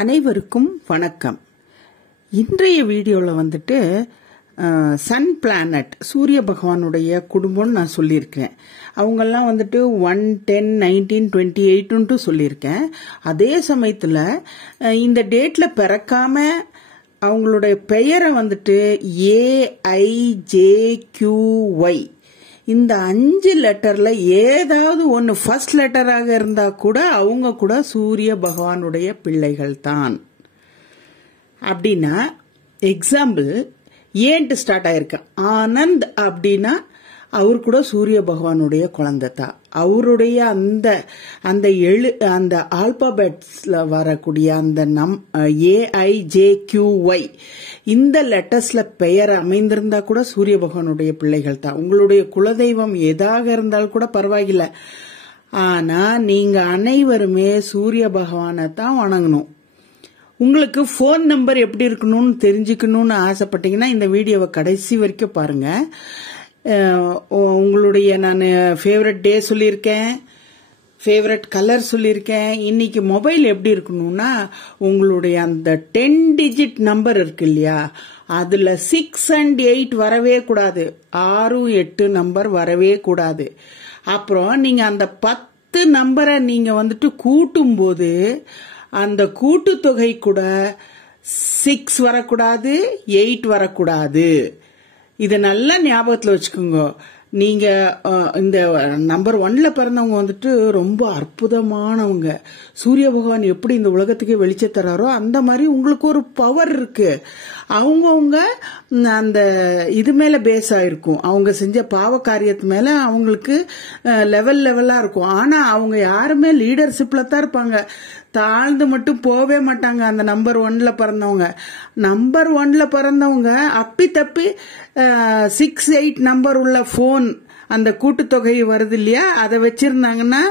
அனைவருக்கும் வணக்கம். இன்றைய வீடியோல வந்துட்டு சன் பிளானட் சூரிய பகவானுடைய குடும்பம் நான் சொல்லியிருக்கேன். அவங்கெல்லாம் வந்துட்டு 1, 10, 19, 28 சொல்லியிருக்கேன். அதே சமயத்தில் இந்த டேட்ல பிறக்காம அவங்களுடைய பெயரை வந்துட்டு AIJQY இந்த 5 லெட்டர்ல ஏதாவது ஒன்னு ஃபர்ஸ்ட் லெட்டராக இருந்தா கூட அவங்க கூட சூரிய பகவானுடைய பிள்ளைகள் தான். அப்படின்னா எக்ஸாம்பிள் ஏன்ட்டு ஸ்டார்ட் ஆயிருக்கு. ஆனந்த் அப்படின்னா அவர் கூட சூரிய பகவானுடைய குழந்தை தான். அவருடைய அந்த ஆல்பாபெட்ஸ்ல வரக்கூடிய அந்த AIJQY இந்த லெட்டர்ஸ்ல பெயர் அமைந்திருந்தா கூட சூரிய பகவானுடைய பிள்ளைகள் தான். உங்களுடைய குலதெய்வம் எதாக இருந்தாலும் கூட பரவாயில்ல. ஆனா நீங்க அனைவருமே சூரிய பகவானை தான் வணங்கணும். உங்களுக்கு போன் நம்பர் எப்படி இருக்கணும்னு தெரிஞ்சுக்கணும்னு ஆசைப்பட்டீங்கன்னா இந்த வீடியோவை கடைசி வரைக்கும் பாருங்க. உங்களுடைய நான் ஃபேவரட் டே சொல்லியிருக்கேன், ஃபேவரட் கலர் சொல்லியிருக்கேன். இன்னைக்கு மொபைல் எப்படி இருக்கணும்னா உங்களுடைய அந்த 10 டிஜிட் நம்பர் இருக்கு இல்லையா, அதுல 6 and 8 வரவே கூடாது, 6, 8 நம்பர் வரவே கூடாது. அப்புறம் நீங்க அந்த 10 நம்பரை நீங்க வந்துட்டு கூட்டும் போது அந்த கூட்டுத்தொகை கூட 6 வரக்கூடாது, 8 வரக்கூடாது. இதை நல்லா ஞாபகத்தில் வச்சுக்கோங்க. நீங்க இந்த நம்பர் 1ல பிறந்தவங்க வந்துட்டு ரொம்ப அற்புதமானவங்க. சூரிய பகவான் எப்படி இந்த உலகத்துக்கே வெளிச்சம் தராரோ அந்த மாதிரி உங்களுக்கு ஒரு பவர் இருக்கு. அவங்கவுங்க அந்த இது மேல பேஸ் ஆயிருக்கும். அவங்க செஞ்ச பாவ காரியத்து மேல அவங்களுக்கு லெவலா இருக்கும். ஆனா அவங்க யாருமே லீடர்ஷிப்ல தான் இருப்பாங்க, தாழ்ந்து மட்டும் போவே மாட்டாங்க. அந்த நம்பர் 1ல பிறந்தவங்க அப்பி தப்பி 6, 8 நம்பர் உள்ள போன் அந்த கூட்டுத்தொகை வருது இல்லையா, அதை வச்சிருந்தாங்கன்னா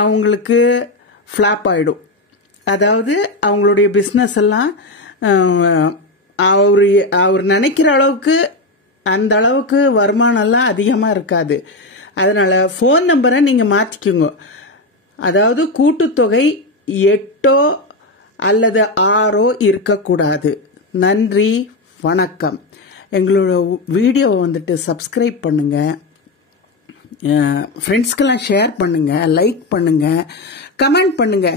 அவங்களுக்கு ஃபிளாப் ஆயிடும். அதாவது அவங்களுடைய பிசினஸ் எல்லாம் அவர் நினைக்கிற அளவுக்கு அந்த அளவுக்கு வருமானம் எல்லாம் அதிகமா இருக்காது. அதனால போன் நம்பரை நீங்க மாத்திக்கோங்க. அதாவது கூட்டுத்தொகை 8 அல்லது 6 இருக்கக்கூடாது. நன்றி, வணக்கம். எங்களோட வீடியோவை வந்துட்டு சப்ஸ்கிரைப் பண்ணுங்க, ஃப்ரெண்ட்ஸ்க்கெல்லாம் ஷேர் பண்ணுங்க, லைக் பண்ணுங்க, கமெண்ட் பண்ணுங்க.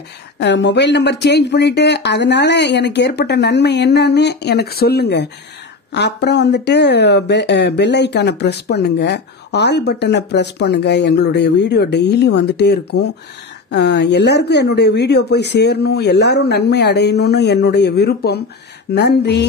மொபைல் நம்பர் சேஞ்ச் பண்ணிட்டு அதனால எனக்கு ஏற்பட்ட நன்மை என்னன்னு எனக்கு சொல்லுங்க. அப்புறம் வந்துட்டு பெல் ஐக்கானை ப்ரெஸ் பண்ணுங்க, ஆல் பட்டனை ப்ரெஸ் பண்ணுங்க. எங்களுடைய வீடியோ டெய்லி வந்துட்டே இருக்கும். எல்லாருக்கும் என்னுடைய வீடியோ போய் சேரணும், எல்லாரும் நன்மை அடையணும்னு என்னுடைய விருப்பம். நன்றி.